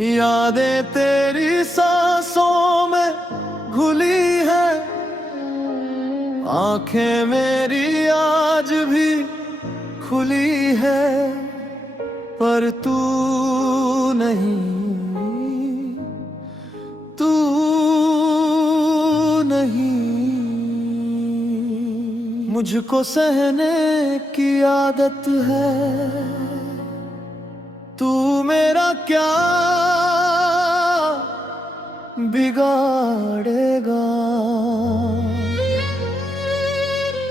यादें तेरी सांसों में घुली है, आंखें मेरी आज भी खुली है, पर तू नहीं, तू नहीं। मुझको सहने की आदत है, तू मेरा क्या बिगाड़ेगा।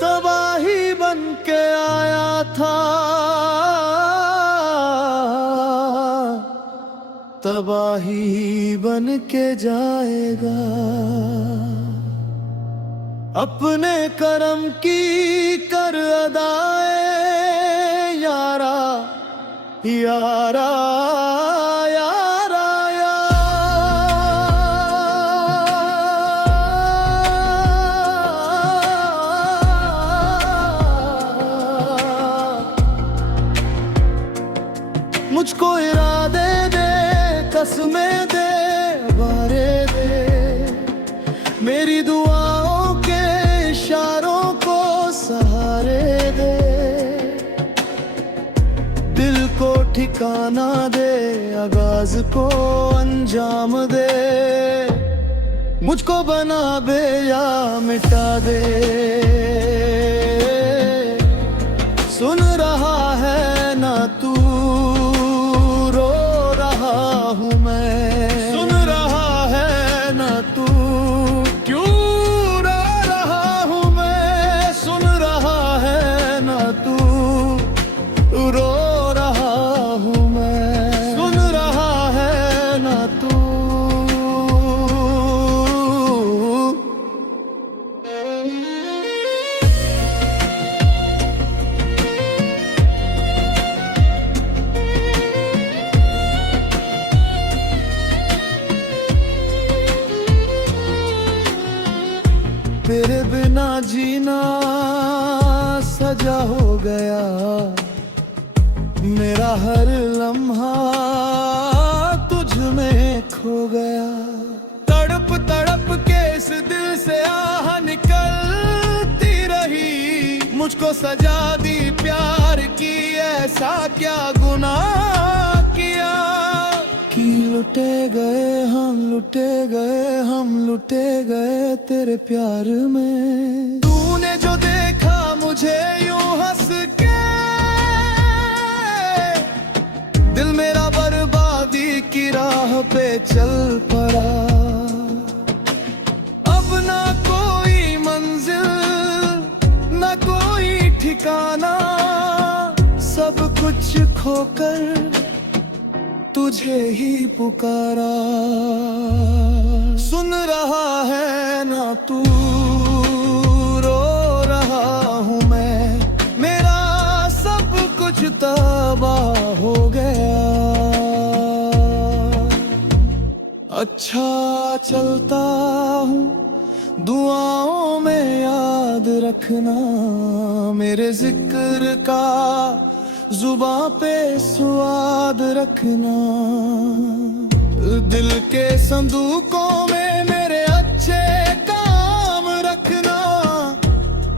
तबाही बन के आया था, तबाही बन के जाएगा। अपने करम की कर अदाए यारा, यारा यारा मुझको इरादे दे, कसमें दे, वारे दे, मेरी दुआओं के इशारों को सहारे दे। दिल को ठिकाना दे, आगाज को अंजाम दे, मुझको बना दे या मिटा दे। सुन रहा है ना तू, रो रहा हूँ मैं। सुन रहा है ना तू, क्यों रो रहा हूँ मैं। सुन रहा है ना तू, रो रहा हूँ मैं। सुन रहा है ना तू। तेरे बिना जीना सजा हो गया, मेरा हर लम्हा तुझ में खो गया। तड़प तड़प के इस दिल से आह निकलती रही, मुझको सजा दी प्यार की, ऐसा क्या गुनाह किया कि लुटे गए हम, लुटे गए हम, लुटे गए तेरे प्यार में। तूने जो देखा मुझे यूं हंस के, दिल मेरा बर्बादी की राह पे चल पड़ा। अब ना कोई मंजिल, ना कोई ठिकाना, सब कुछ खोकर तुझे ही पुकारा। सुन रहा है ना तू, रो रहा हूँ मैं, मेरा सब कुछ तबाह हो गया। अच्छा चलता हूँ, दुआओं में याद रखना, मेरे जिक्र का जुबां पे स्वाद रखना। दिल के संदूकों में मेरे अच्छे काम रखना,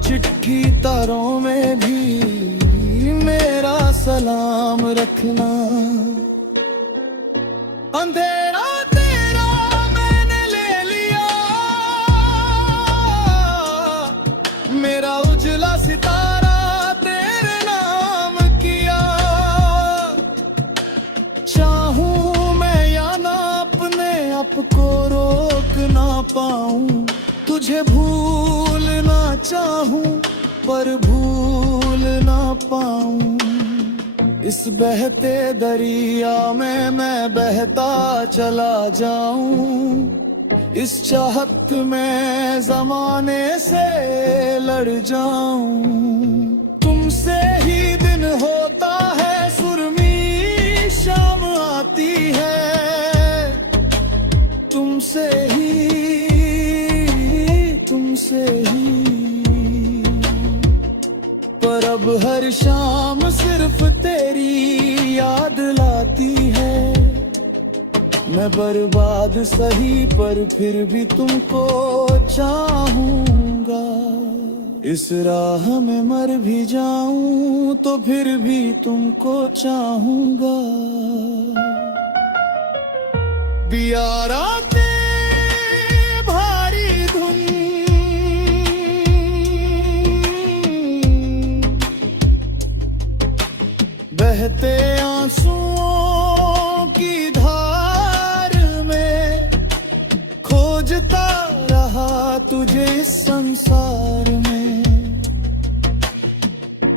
चिट्ठी तारों में भी मेरा सलाम रखना। अंधेरा तेरा मैंने ले लिया, मेरा उजला सितारा तेरे नाम किया। चाहूं मैं या ना अपने आप को रोक ना पाऊं, तुझे भूलना चाहूं पर भूल ना पाऊं। इस बहते दरिया में मैं बहता चला जाऊं, इस चाहत में जमाने से लड़ जाऊं। तुमसे ही दिन होता है, सुरमी शाम आती है, तुमसे ही। पर अब हर शाम सिर्फ तेरी याद लाती है, मैं बर्बाद सही पर फिर भी तुमको चाहूंगा। इस राह में मर भी जाऊं तो फिर भी तुमको चाहूंगा। दिया रातें भारी धुन, बहते आंसुओं की धार में खोजता रहा तुझे इस संसार में।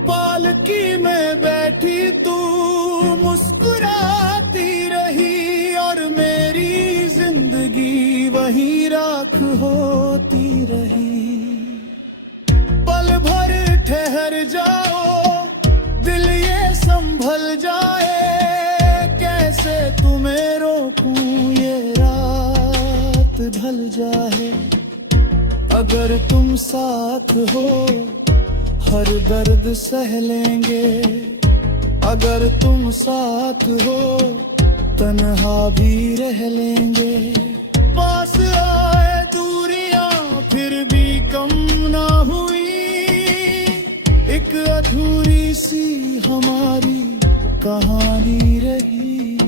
पालकी में बैठी तू मुस्कुराती रही और मेरी जिंदगी वहीं राख होती रही। पल भर ठहर जाओ, दिल ये संभल जाए, कैसे तुम्हें रोकूं ये रात ढल जाए। अगर तुम साथ हो हर दर्द सह लेंगे, अगर तुम साथ हो तन्हा भी रह लेंगे। पास आए दूरियां फिर भी कम ना हुई, एक अधूरी सी हमारी कहानी रही।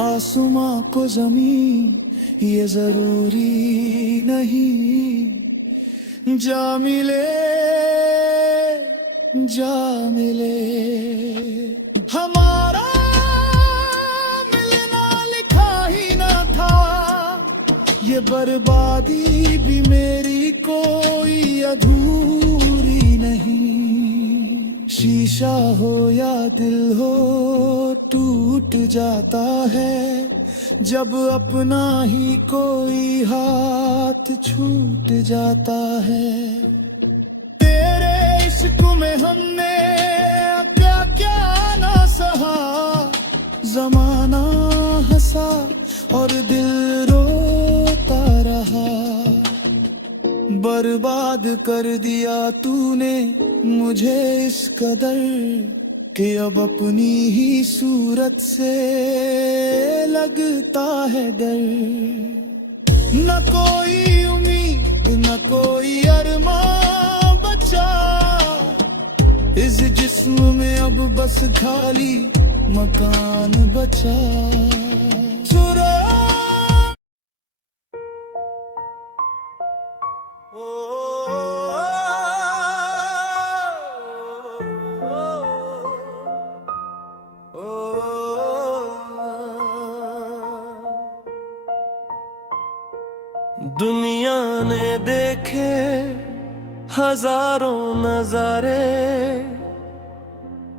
आसमां को जमीन ये जरूरी नहीं, जा मिले जा मिले। हमारा मिलना लिखा ही ना था, ये बर्बादी भी मेरी कोई अधूरी नहीं। शीशा हो या दिल हो टूट जाता है, जब अपना ही कोई हाथ छूट जाता है। तेरे इश्क में हमने क्या क्या ना सहा, जमाना हंसा और दिल रोता रहा। बर्बाद कर दिया तूने मुझे इस कदर कि अब अपनी ही सूरत से लगता है डर। न कोई उम्मीद न कोई अरमान बचा, इस जिस्म में अब बस खाली मकान बचा। चुरा दुनिया ने देखे हजारों नजारे,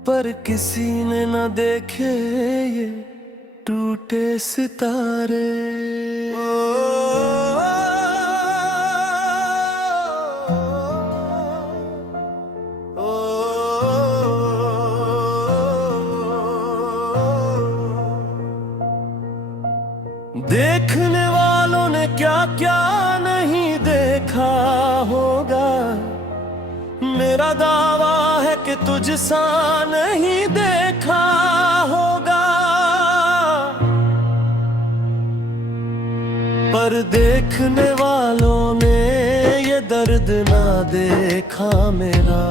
पर किसी ने न देखे ये टूटे सितारे। देखने वालों ने क्या क्या नहीं देखा होगा, मेरा दावा है कि तुझसा नहीं देखा होगा। पर देखने वालों ने ये दर्द ना देखा मेरा,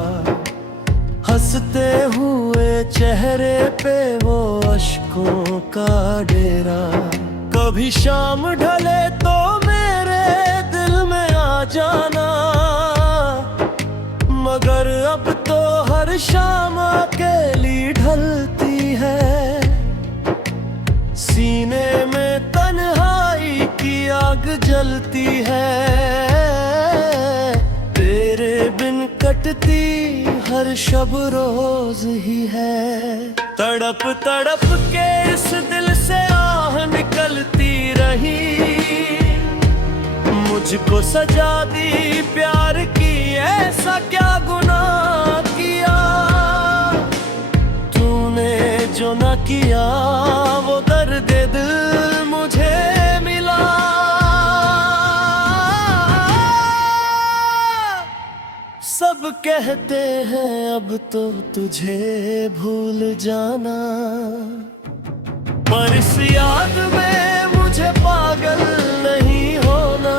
हंसते हुए चेहरे पे वो अश्कों का डेरा। कभी शाम ढले तो मेरे दिल में आ जाना, मगर अब तो हर शाम अकेली ढलती है। सीने में तन्हाई की आग जलती है, तेरे बिन कटती हर शब रोज ही है। तड़प तड़प के इस दिल से आह निकलती रही, मुझको सजा दी प्यार की ऐसा क्या गुनाह किया। तूने जो न किया वो दर्द दिल मुझे मिला। सब कहते हैं अब तो तुझे भूल जाना, पर इस याद में मुझे पागल नहीं होना।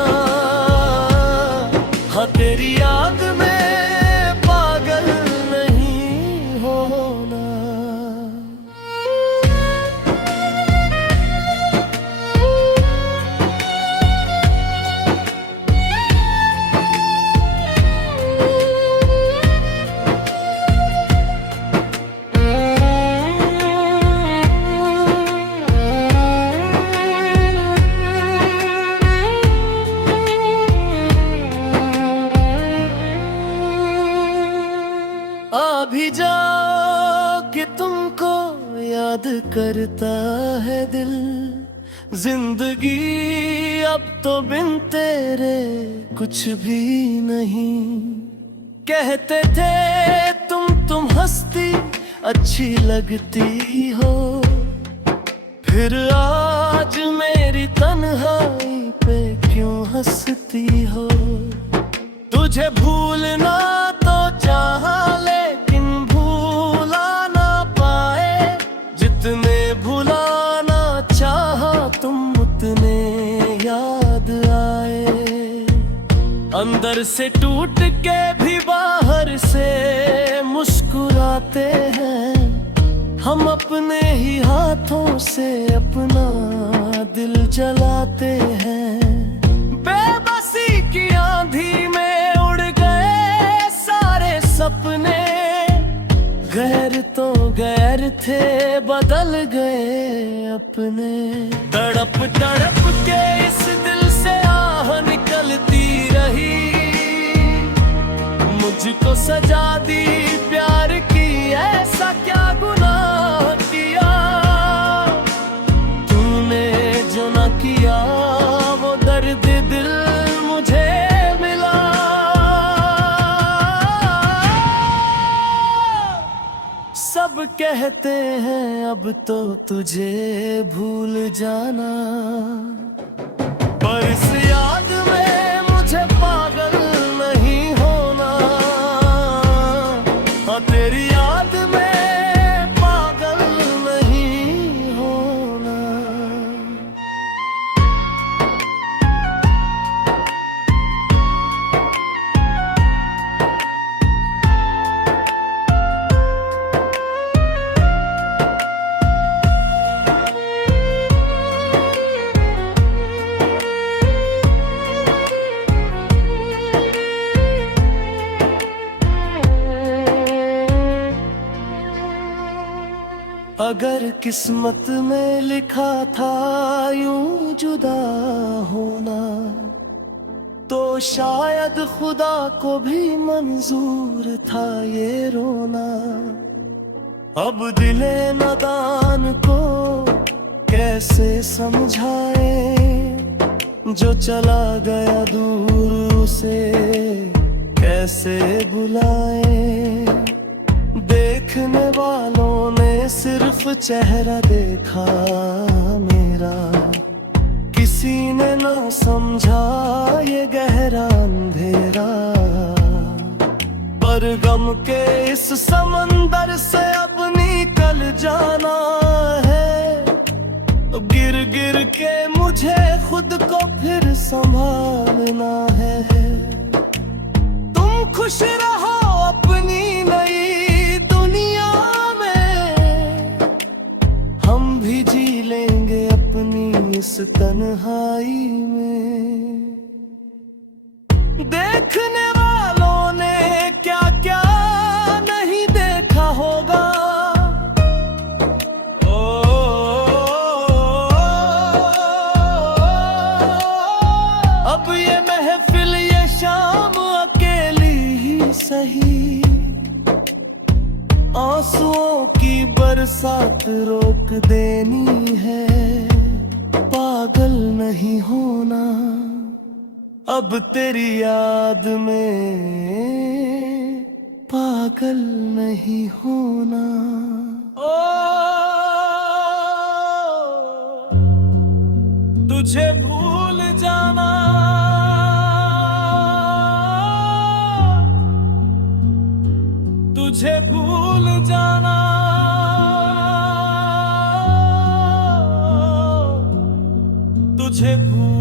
हाँ तेरी याद में पागल नहीं होना। अभी जाओ कि तुमको याद करता है दिल। जिंदगी अब तो बिन तेरे कुछ भी नहीं। कहते थे तुम हंसती अच्छी लगती हो। फिर आज मेरी तन्हाई पे क्यों हंसती हो। तुझे भूलना तो चाहा लेकिन भूला ना पाए। जितने भुलाना चाहा तुम उतने याद आए। अंदर से टूट के भी बाहर से मुस्कुराते हैं। हम अपने ही हाथों से अपना दिल जलाते हैं। बेबसी की आंधी में उड़ गए सारे सपने। गैर तो गैर थे बदल गए अपने। तड़प तड़प के इस दिल से आह निकलती रही। मुझको सजा दी प्यार की ऐसा क्या गुनाह किया। तूने जो ना किया वो दर्द दिल मुझे मिला। सब कहते हैं अब तो तुझे भूल जाना। पर इस याद में मुझे पागल नहीं होना। हाँ तेरी याद में पागल नहीं होना। अगर किस्मत में लिखा था यूं जुदा होना। तो शायद खुदा को भी मंजूर था ये रोना। अब दिले नादान को कैसे समझाए। जो चला गया दूर से कैसे बुलाए। देखने वालों ने सिर्फ चेहरा देखा मेरा। किसी ने ना समझा ये गहरा अंधेरा। पर गम के इस समंदर से अब निकल जाना है। गिर गिर के मुझे खुद को फिर संभालना है। तुम खुश रहो अपनी नई दुनिया में। हम भी जी लेंगे अपनी इस तन्हाई में। देखने वालों ने क्या क्या नहीं देखा होगा। अब ये महफिल ये शाम अकेली ही सही। आंसुओं की बरसात रोक देनी है। पागल नहीं होना अब तेरी याद में। पागल नहीं होना। ओ तुझे भूल जाना। तुझे भूल जाना। तुझे भूल